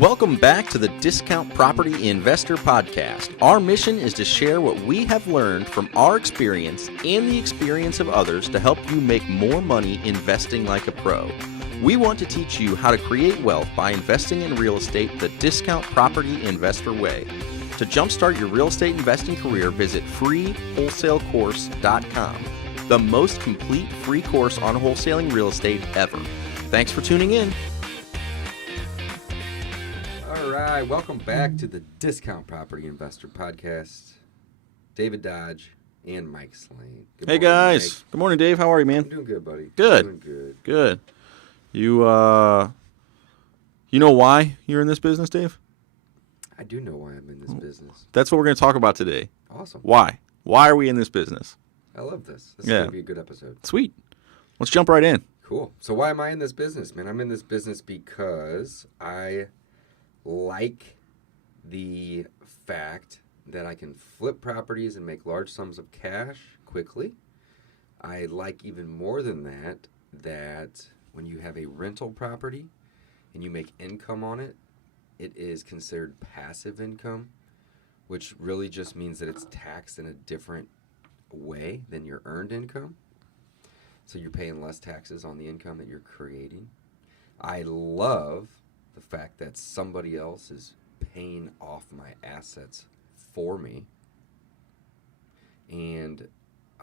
Welcome back to the Discount Property Investor Podcast. Our mission is to share what we have learned from our experience and the experience of others to help you make more money investing like a pro. We want to teach you how to create wealth by investing in real estate the Discount Property Investor way. To jumpstart your real estate investing career, visit freewholesalecourse.com, the most complete free course on wholesaling real estate ever. Thanks for tuning in. All right, welcome back to the Discount Property Investor Podcast. David Dodge and Mike Slane. Good morning, guys. Mike. Good morning, Dave. How are you, man? I'm doing good, buddy. Good. Doing good. Good. You know why you're in this business, Dave? I do know why I'm in this business. That's what we're going to talk about today. Awesome. Why? Why are we in this business? I love this. This is going to be a good episode. Sweet. Let's jump right in. Cool. So why am I in this business, man? I'm in this business because I like the fact that I can flip properties and make large sums of cash quickly. I like even more than that when you have a rental property and you make income on it, it is considered passive income, which really just means that it's taxed in a different way than your earned income. So you're paying less taxes on the income that you're creating. I love the fact that somebody else is paying off my assets for me. And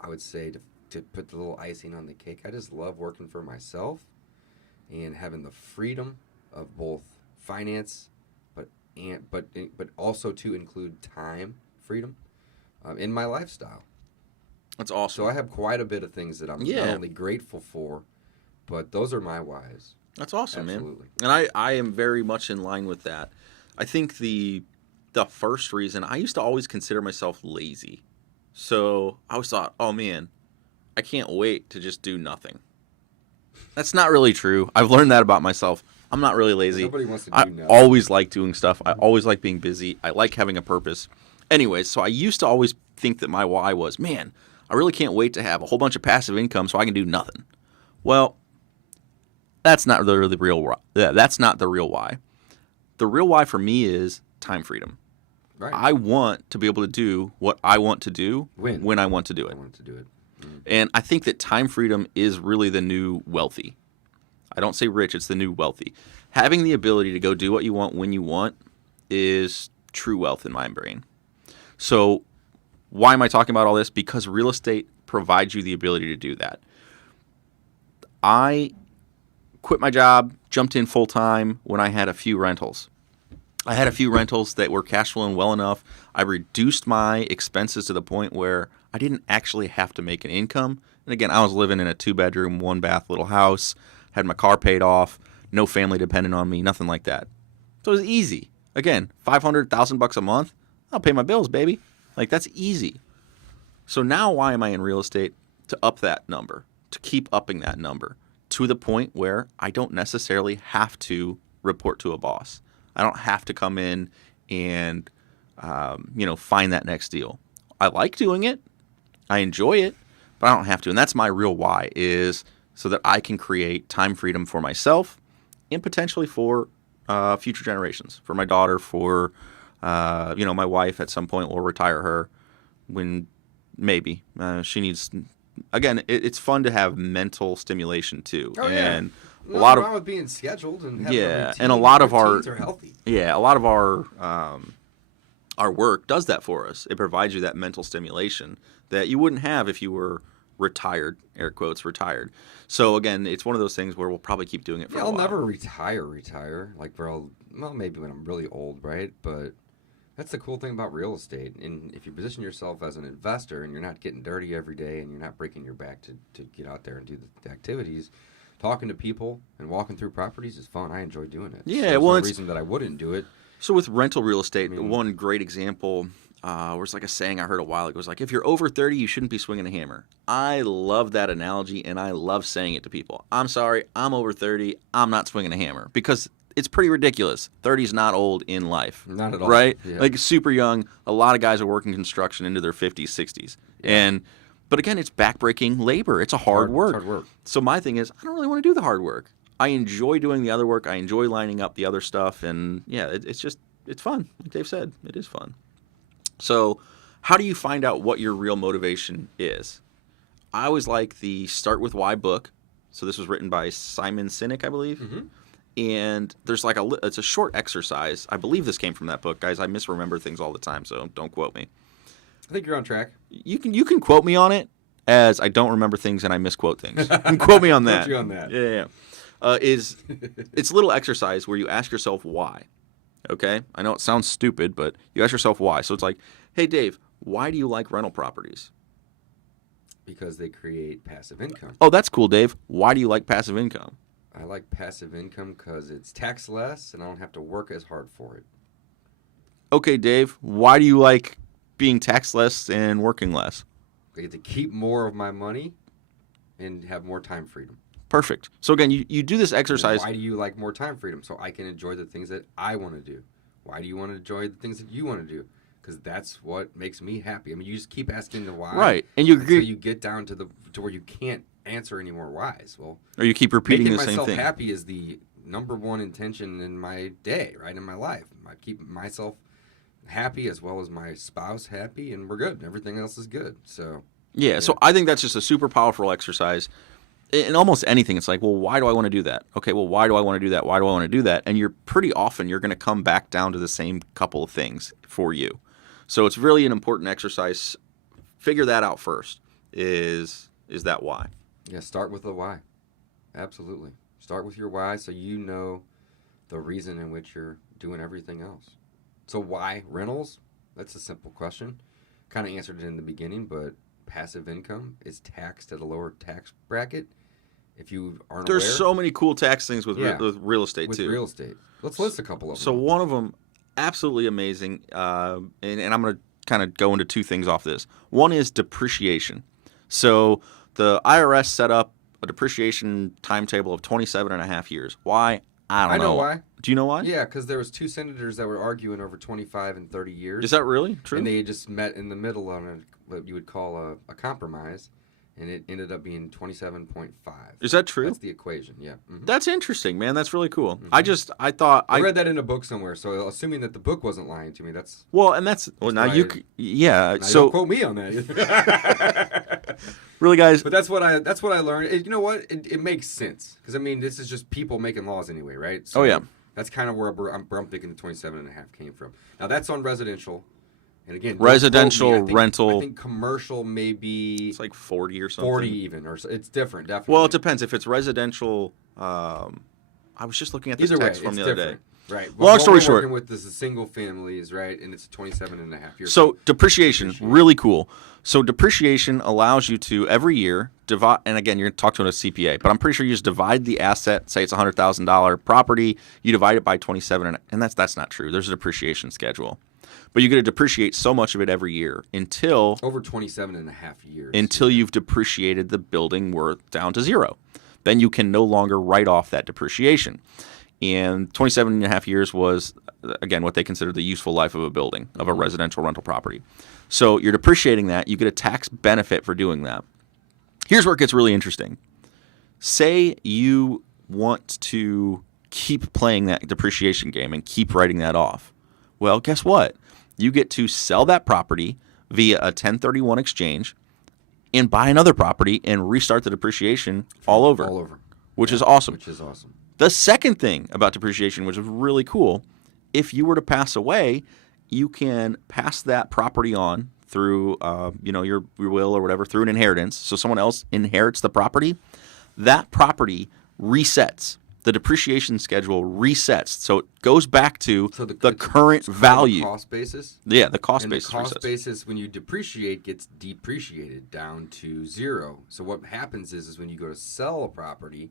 I would say to put the little icing on the cake, I just love working for myself and having the freedom of both finance, but also to include time freedom in my lifestyle. That's awesome. So I have quite a bit of things that I'm not only grateful for, but those are my whys. That's awesome, Absolutely. Man. And I am very much in line with that. I think the first reason, I used to always consider myself lazy. So I always thought, oh man, I can't wait to just do nothing. That's not really true. I've learned that about myself. I'm not really lazy. Nobody wants to do nothing. I always like doing stuff. I always like being busy. I like having a purpose. Anyways, so I used to always think that my why was, man, I really can't wait to have a whole bunch of passive income so I can do nothing. Well, that's not the real why. That's not the real why. The real why for me is time freedom. Right. I want to be able to do what I want to do when I want to do it. I want to do it. Mm-hmm. And I think that time freedom is really the new wealthy. I don't say rich, it's the new wealthy. Having the ability to go do what you want when you want is true wealth in my brain. So why am I talking about all this? Because real estate provides you the ability to do that. I quit my job, jumped in full-time when I had a few rentals. I had a few rentals that were cash flowing well enough. I reduced my expenses to the point where I didn't actually have to make an income. And again, I was living in a 2-bedroom, 1-bath little house, had my car paid off, no family dependent on me, nothing like that. So it was easy. Again, $500,000 a month, I'll pay my bills, baby. Like, that's easy. So now why am I in real estate? To up that number, to keep upping that number to the point where I don't necessarily have to report to a boss. I don't have to come in and, find that next deal. I like doing it. I enjoy it, but I don't have to. And that's my real why, is so that I can create time freedom for myself and potentially for future generations, for my daughter, for my wife. At some point we'll retire her when maybe she needs. Again, it's fun to have mental stimulation too, and a lot of being scheduled and having a routine. And a lot of our are healthy. A lot of our work does that for us. It provides you that mental stimulation that you wouldn't have if you were retired, air quotes, retired. So again, it's one of those things where we'll probably keep doing it for a while. I'll never retire. Like, maybe when I'm really old, right? But that's the cool thing about real estate. And if you position yourself as an investor and you're not getting dirty every day and you're not breaking your back to get out there and do the activities, talking to people and walking through properties is fun. I enjoy doing it. Yeah, so well, there's no reason that I wouldn't do it. So with rental real estate, one great example, was like a saying I heard a while ago. It was like, if you're over 30, you shouldn't be swinging a hammer. I love that analogy, and I love saying it to people. I'm sorry, I'm over 30. I'm not swinging a hammer, because it's pretty ridiculous. 30 is not old in life. Not at all. Right? Yeah. Like, super young. A lot of guys are working construction into their 50s, 60s. Yeah. But again, it's backbreaking labor. It's hard work. It's hard work. So my thing is, I don't really want to do the hard work. I enjoy doing the other work. I enjoy lining up the other stuff, and yeah, it's fun. Like Dave said, it is fun. So, how do you find out what your real motivation is? I always like the Start With Why book. So this was written by Simon Sinek, I believe. Mm-hmm. And there's it's a short exercise. I believe this came from that book, guys. I misremember things all the time, so don't quote me. I think you're on track. You can quote me on it, as I don't remember things and I misquote things. You can quote me on that. Quote you on that. Yeah. It's a little exercise where you ask yourself why. Okay? I know it sounds stupid, but you ask yourself why. So it's like, hey, Dave, why do you like rental properties? Because they create passive income. Oh, that's cool, Dave. Why do you like passive income? I like passive income because it's taxed less and I don't have to work as hard for it. Okay, Dave, why do you like being taxed less and working less? I get to keep more of my money and have more time freedom. Perfect. So again, you do this exercise. Why do you like more time freedom? So I can enjoy the things that I want to do. Why do you want to enjoy the things that you want to do? Because that's what makes me happy. I mean, you just keep asking the why. Right. And you agree. Until you get down to where you can't answer any more whys. Well, or you keep repeating the same making thing. myself happy is the number one intention in my day, right, in my life. I keep myself happy as well as my spouse happy, and we're good. Everything else is good. So yeah. So I think that's just a super powerful exercise. In almost anything, it's like, well, why do I want to do that? Okay, well, why do I want to do that? Why do I want to do that? And you're pretty often you're going to come back down to the same couple of things for you. So it's really an important exercise. Figure that out first. Is that why? Yeah, start with the why. Absolutely. Start with your why so you know the reason in which you're doing everything else. So why rentals? That's a simple question. Kind of answered it in the beginning, but passive income is taxed at a lower tax bracket. If you aren't There's aware, so many cool tax things with real estate, too. with real estate. Let's list a couple of them. So one of them, absolutely amazing, and I'm going to kind of go into two things off this. One is depreciation. So the IRS set up a depreciation timetable of 27 and a half years. Why? I don't know. I know why. Do you know why? Yeah, because there was two senators that were arguing over 25 and 30 years. Is that really true? And they just met in the middle on what you would call a compromise, and it ended up being 27.5. Is that true? That's the equation, yeah. Mm-hmm. That's interesting, man. That's really cool. Mm-hmm. I thought I read that in a book somewhere, so assuming that the book wasn't lying to me, that's... now you... Yeah, so... Don't quote me on that. Really, guys... But that's what I learned. You know what? It makes sense. Because, I mean, this is just people making laws anyway, right? So yeah. That's kind of where I'm thinking the 27.5 came from. Now, that's on residential. And again, residential rental. I think commercial may be... It's like 40 or something. 40 even. Or it's different, definitely. Well, it depends. If it's residential... I was just looking at this text from the other day. Right. Long story short. Working with this is single families, right? And it's 27.5 years. So depreciation, really cool. So depreciation allows you to every year divide, and again, you're talking to a CPA, but I'm pretty sure you just divide the asset. Say it's $100,000 property, you divide it by 27, and that's not true. There's a depreciation schedule, but you get to depreciate so much of it every year until over 27.5 years until you've depreciated the building worth down to zero. Then you can no longer write off that depreciation. And 27.5 years was, again, what they consider the useful life of a building, of a residential rental property. So you're depreciating that. You get a tax benefit for doing that. Here's where it gets really interesting. Say you want to keep playing that depreciation game and keep writing that off. Well, guess what? You get to sell that property via a 1031 exchange and buy another property and restart the depreciation all over. Which is awesome. Which is awesome. The second thing about depreciation, which is really cool, if you were to pass away, you can pass that property on through, your will or whatever, through an inheritance. So someone else inherits the property. That property resets. The depreciation schedule resets. So it goes back to the current value. The cost basis? Yeah, the cost basis. The cost basis, when you depreciate, gets depreciated down to zero. So what happens is when you go to sell a property,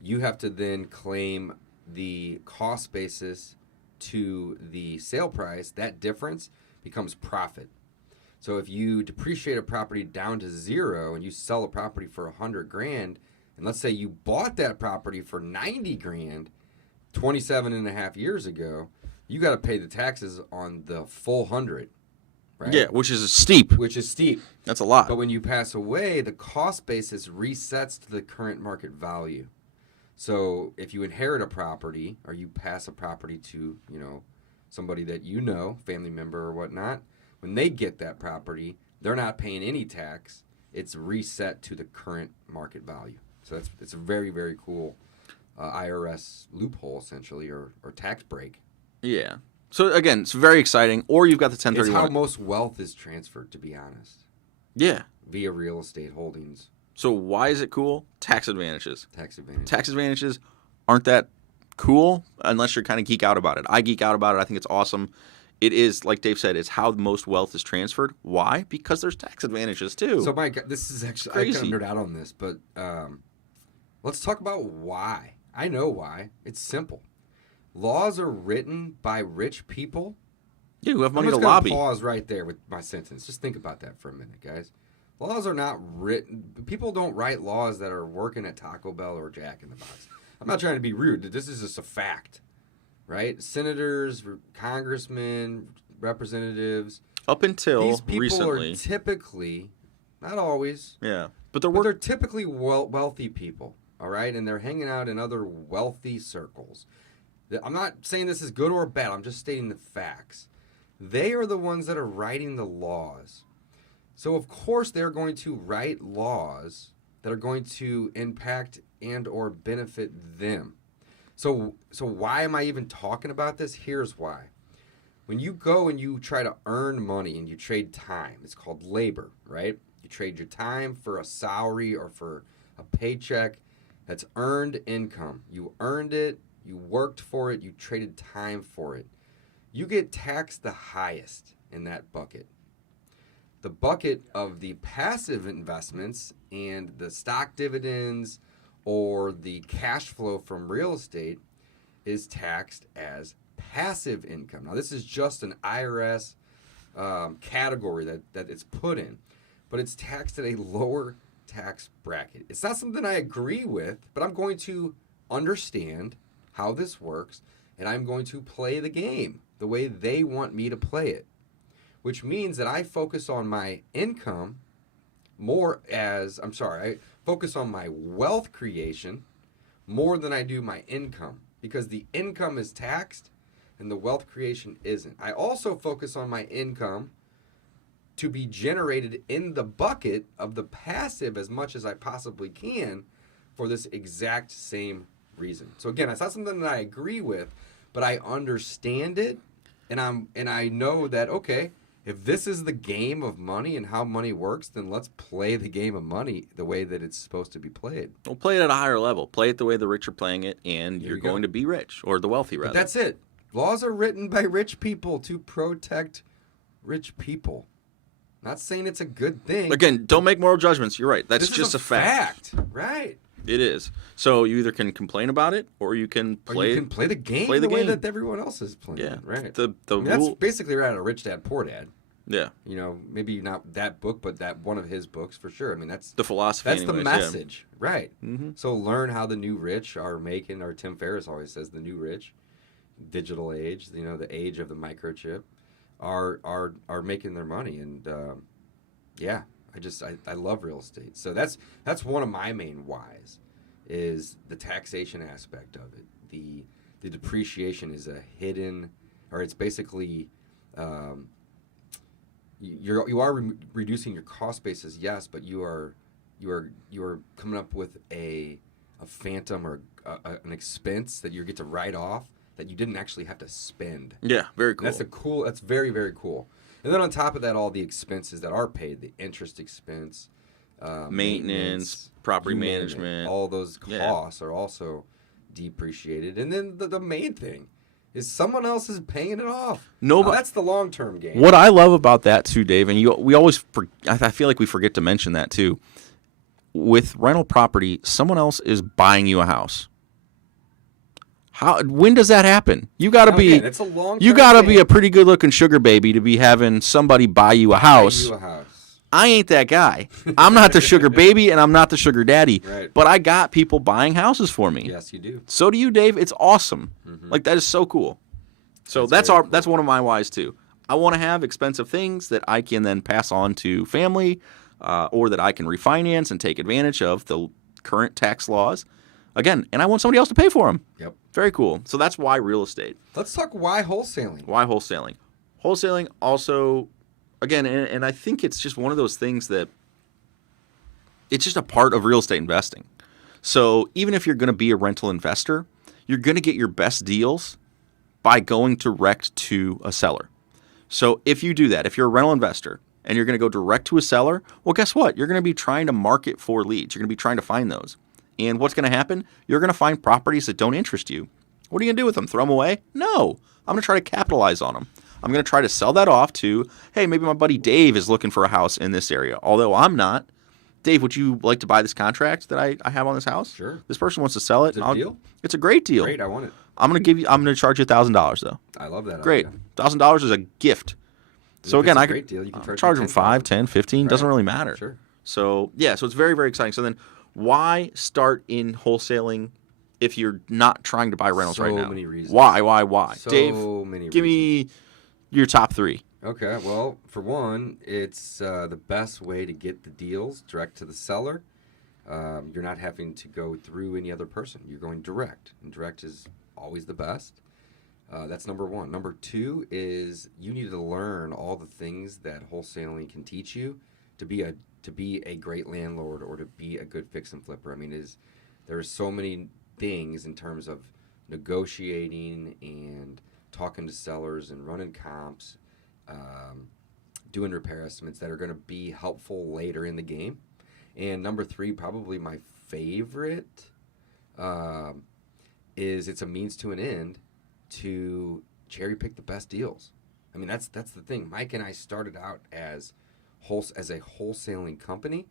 you have to then claim the cost basis to the sale price. That difference becomes profit. So if you depreciate a property down to zero and you sell a property for $100,000, and let's say you bought that property for $90,000 27.5 years ago, you got to pay the taxes on the full 100. Right? Yeah, which is steep. That's a lot. But when you pass away, the cost basis resets to the current market value. So if you inherit a property or you pass a property to, somebody that family member or whatnot, when they get that property, they're not paying any tax. It's reset to the current market value. So it's a very, very cool IRS loophole, essentially, or tax break. Yeah. So, again, it's very exciting. Or you've got the It's 1031. how most wealth is transferred, to be honest. Yeah. Via real estate holdings. So why is it cool? Tax advantages. Tax advantage. Tax advantages aren't that cool unless you're kind of geek out about it. I geek out about it. I think it's awesome. It is, like Dave said, it's how most wealth is transferred. Why? Because there's tax advantages, too. So, Mike, this is actually, I kind of nerd out on this, but let's talk about why. I know why. It's simple. Laws are written by rich people. Yeah, who have money I'm to just gonna lobby. Pause right there with my sentence. Just think about that for a minute, guys. Laws are not written. People don't write laws that are working at Taco Bell or Jack in the Box. I'm not trying to be rude. This is just a fact, right? Senators, congressmen, representatives. Up until these people recently. are typically, not always, Yeah. But they're typically wealthy people, all right? And they're hanging out in other wealthy circles. I'm not saying this is good or bad. I'm just stating the facts. They are the ones that are writing the laws. So, of course, they're going to write laws that are going to impact and or benefit them. So why am I even talking about this? Here's why. When you go and you try to earn money and you trade time, it's called labor, right? You trade your time for a salary or for a paycheck. That's earned income. You earned it. You worked for it. You traded time for it. You get taxed the highest in that bucket. The bucket of the passive investments and the stock dividends or the cash flow from real estate is taxed as passive income. Now, this is just an IRS category that it's put in, but it's taxed at a lower tax bracket. It's not something I agree with, but I'm going to understand how this works, and I'm going to play the game the way they want me to play it, which means that I focus on my income I focus on my wealth creation more than I do my income, because the income is taxed and the wealth creation isn't. I also focus on my income to be generated in the bucket of the passive as much as I possibly can for this exact same reason. So again, it's not something that I agree with, but I understand it, and I know that, okay, if this is the game of money and how money works, then let's play the game of money the way that it's supposed to be played. Well, play it at a higher level. Play it the way the rich are playing it, and you're going to be rich, or the wealthy, rather. But that's it. Laws are written by rich people to protect rich people. Not saying it's a good thing. Again, don't make moral judgments. You're right. That's This just is a fact. Right. It is. So you either can complain about it, or you can play. Or you can play the game play the way game. that everyone else is playing. Yeah. Right. That's basically right out of Rich Dad Poor Dad. Yeah. Maybe not that book, but that one of his books for sure. I mean, that's the philosophy. That's anyways, the message, right? Mm-hmm. So learn how the new rich are making. Or Tim Ferriss always says the new rich, digital age. The age of the microchip, are making their money. And yeah, I love real estate. So that's one of my main whys, is the taxation aspect of it. The depreciation is a hidden, or it's basically. You are reducing your cost basis, yes, but you are coming up with a phantom or an expense that you get to write off that you didn't actually have to spend. Yeah, very cool. That's very, very cool. And then on top of that, all the expenses that are paid, the interest expense, maintenance, property management, all those costs are also depreciated. And then the main thing is someone else is paying it off. That's the long-term game. What I love about that too, Dave, and we always I feel like we forget to mention that too. With rental property, someone else is buying you a house. When does that happen? You got to be it's a long-term you got to game. be a pretty good-looking sugar baby to be having somebody buy you a house. I ain't that guy. I'm not the sugar baby, and I'm not the sugar daddy. Right. But I got people buying houses for me. Yes, you do. So do you, Dave. It's awesome. Mm-hmm. Like, that is so cool. So that's one of my whys too. I want to have expensive things that I can then pass on to family, or that I can refinance and take advantage of the current tax laws. Again, and I want somebody else to pay for them. Yep. Very cool. So that's why real estate. Let's talk why wholesaling. Why wholesaling? Wholesaling also, again, and I think it's just one of those things that it's just a part of real estate investing. So even if you're going to be a rental investor, you're going to get your best deals by going direct to a seller. So if you do that, if you're a rental investor and you're going to go direct to a seller, well, guess what? You're going to be trying to market for leads. You're going to be trying to find those. And what's going to happen? You're going to find properties that don't interest you. What are you going to do with them? Throw them away? No. I'm going to try to capitalize on them. I'm going to try to sell that off to, hey, maybe my buddy Dave is looking for a house in this area. Although I'm not. Dave, would you like to buy this contract that I have on this house? Sure. This person wants to sell it. Is it a deal? It's a great deal. Great, I want it. I'm going to charge you $1,000 though. I love that. Great. idea. $1,000 is a gift. So If again, it's a I great could deal, you can charge them 5, 10,000. 10, 15, doesn't Right. really matter. Sure. So yeah, so it's very, very exciting. So then why start in wholesaling if you're not trying to buy rentals right now? So many reasons. Why? So Dave, many give reasons. me your top 3. Okay, well, for one, it's the best way to get the deals direct to the seller. You're not having to go through any other person. You're going direct, and direct is always the best. That's number one. Number two is you need to learn all the things that wholesaling can teach you to be a great landlord or to be a good fix and flipper. I mean, there are so many things in terms of negotiating and talking to sellers and running comps, doing repair estimates that are going to be helpful later in the game. And number three, probably my favorite, is it's a means to an end to cherry pick the best deals. I mean, that's the thing. Mike and I started out as a wholesaling company,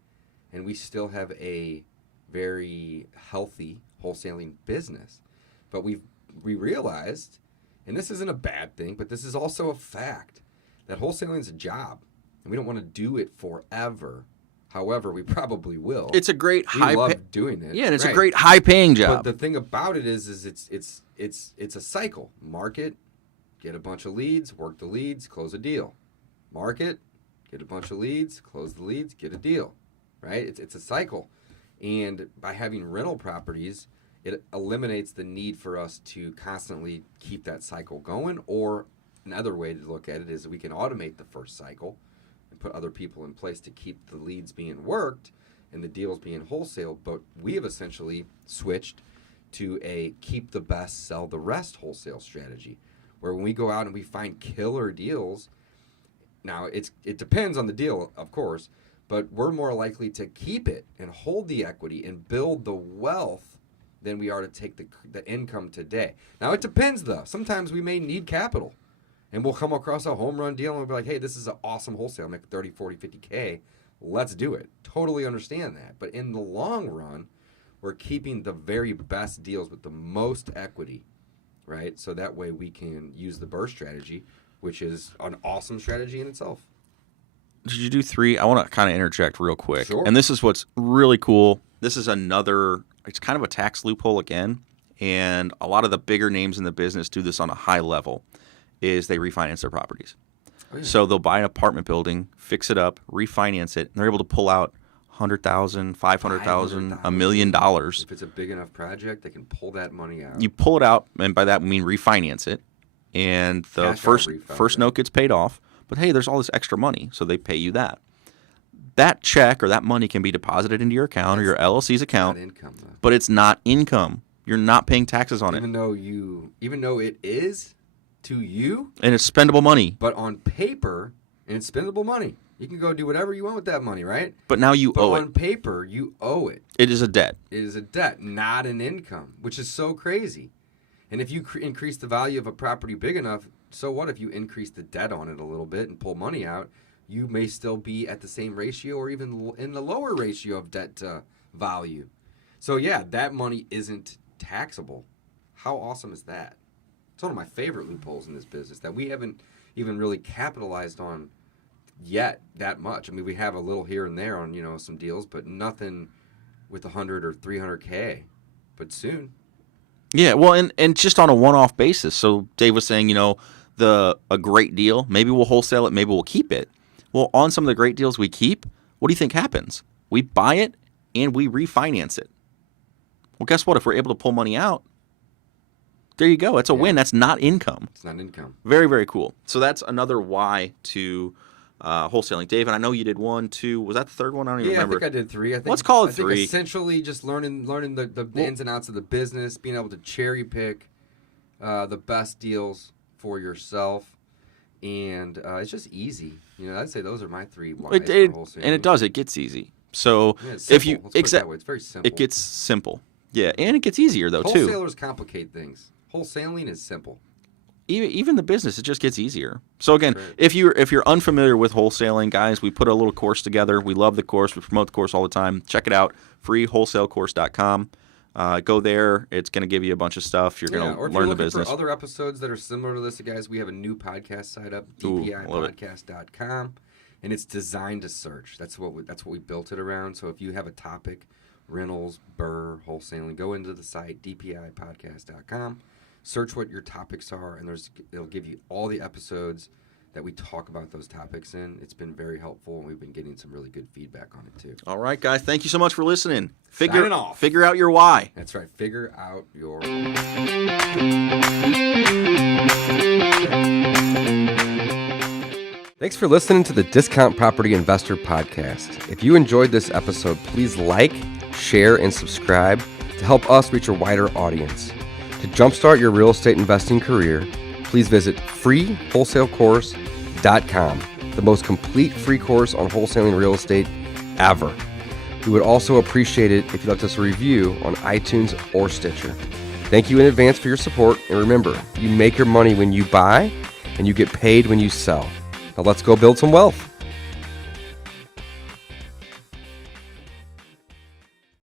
and we still have a very healthy wholesaling business. But we realized, and this isn't a bad thing, but this is also a fact, that wholesaling is a job, and we don't want to do it forever. However, we probably will. It's a great We love doing it. Yeah, and it's Right. a great high-paying job. But the thing about it is it's a cycle. Market, get a bunch of leads, work the leads, close a deal. Market, get a bunch of leads, close the leads, get a deal. Right? It's a cycle. And by having rental properties, it eliminates the need for us to constantly keep that cycle going. Or another way to look at it is we can automate the first cycle and put other people in place to keep the leads being worked and the deals being wholesale. But we have essentially switched to a keep the best, sell the rest wholesale strategy, where when we go out and we find killer deals, now it depends on the deal, of course, but we're more likely to keep it and hold the equity and build the wealth than we are to take the income today. Now, it depends, though. Sometimes we may need capital, and we'll come across a home run deal and we'll be like, hey, this is an awesome wholesale, make 30, 40, 50K. Let's do it. Totally understand that. But in the long run, we're keeping the very best deals with the most equity, right? So that way we can use the Brrrr strategy, which is an awesome strategy in itself. Did you do 3? I want to kind of interject real quick. Sure. And this is what's really cool. This is it's kind of a tax loophole again. And a lot of the bigger names in the business do this on a high level, is they refinance their properties. Oh, yeah. So they'll buy an apartment building, fix it up, refinance it, and they're able to pull out $100,000, $500,000, $1 million. If it's a big enough project, they can pull that money out. You pull it out, and by that we mean refinance it, and the Cash out first refi, note gets paid off. But hey, there's all this extra money, so they pay you that. That check or that money can be deposited into your account or your LLC's account, Not income, though. but it's not income. You're not paying taxes on it, Even though it is to you, and it's spendable money. but on paper, and it's spendable money. You can go do whatever you want with that money, right? But now you But owe on it. paper, you owe it. It is a debt. It is a debt, not an income, which is so crazy. And if you increase the value of a property big enough, so what if you increase the debt on it a little bit and pull money out? You may still be at the same ratio or even in the lower ratio of debt to value. So yeah, that money isn't taxable. How awesome is that? It's one of my favorite loopholes in this business that we haven't even really capitalized on yet that much. I mean, we have a little here and there on, some deals, but nothing with 100 or 300K. But soon. Yeah, well, and just on a one-off basis. So Dave was saying, a great deal, maybe we'll wholesale it, maybe we'll keep it. Well, on some of the great deals we keep, what do you think happens? We buy it and we refinance it. Well, guess what? If we're able to pull money out, there you go. It's a win. That's not income. It's not income. Very, very cool. So that's another why to wholesaling. Dave, and I know you did 1, 2. Was that the third one? I don't even remember. I think I did 3. Let's call it 3. I think essentially just learning the ins and outs of the business, being able to cherry pick the best deals for yourself, and it's just easy. I'd say those are my 3 whys for wholesaling. And it does. It gets easy. So it's if simple. you Let's put it that way. It's very simple. it gets simple. Yeah, and it gets easier though too. Wholesalers complicate things. Wholesaling is simple. Even the business, it just gets easier. So again, Right. if you're unfamiliar with wholesaling, guys, we put a little course together. We love the course. We promote the course all the time. Check it out, freewholesalecourse.com. Go there. It's going to give you a bunch of stuff. You're going to learn the business. For other episodes that are similar to this, guys, we have a new podcast site up, dpipodcast.com, and it's designed to search. That's what we built it around. So if you have a topic, rentals, Brrrr, wholesaling, go into the site, dpipodcast.com. Search what your topics are, and it'll give you all the episodes that we talk about those topics in. It's been very helpful, and we've been getting some really good feedback on it too. All right, guys. Thank you so much for listening. Signing off. Figure out your why. That's right. Figure out your Thanks for listening to the Discount Property Investor Podcast. If you enjoyed this episode, please like, share, and subscribe to help us reach a wider audience. To jumpstart your real estate investing career, please visit freewholesalecourse.com, the most complete free course on wholesaling real estate ever. We would also appreciate it if you left us a review on iTunes or Stitcher. Thank you in advance for your support, and remember, you make your money when you buy, and you get paid when you sell. Now let's go build some wealth.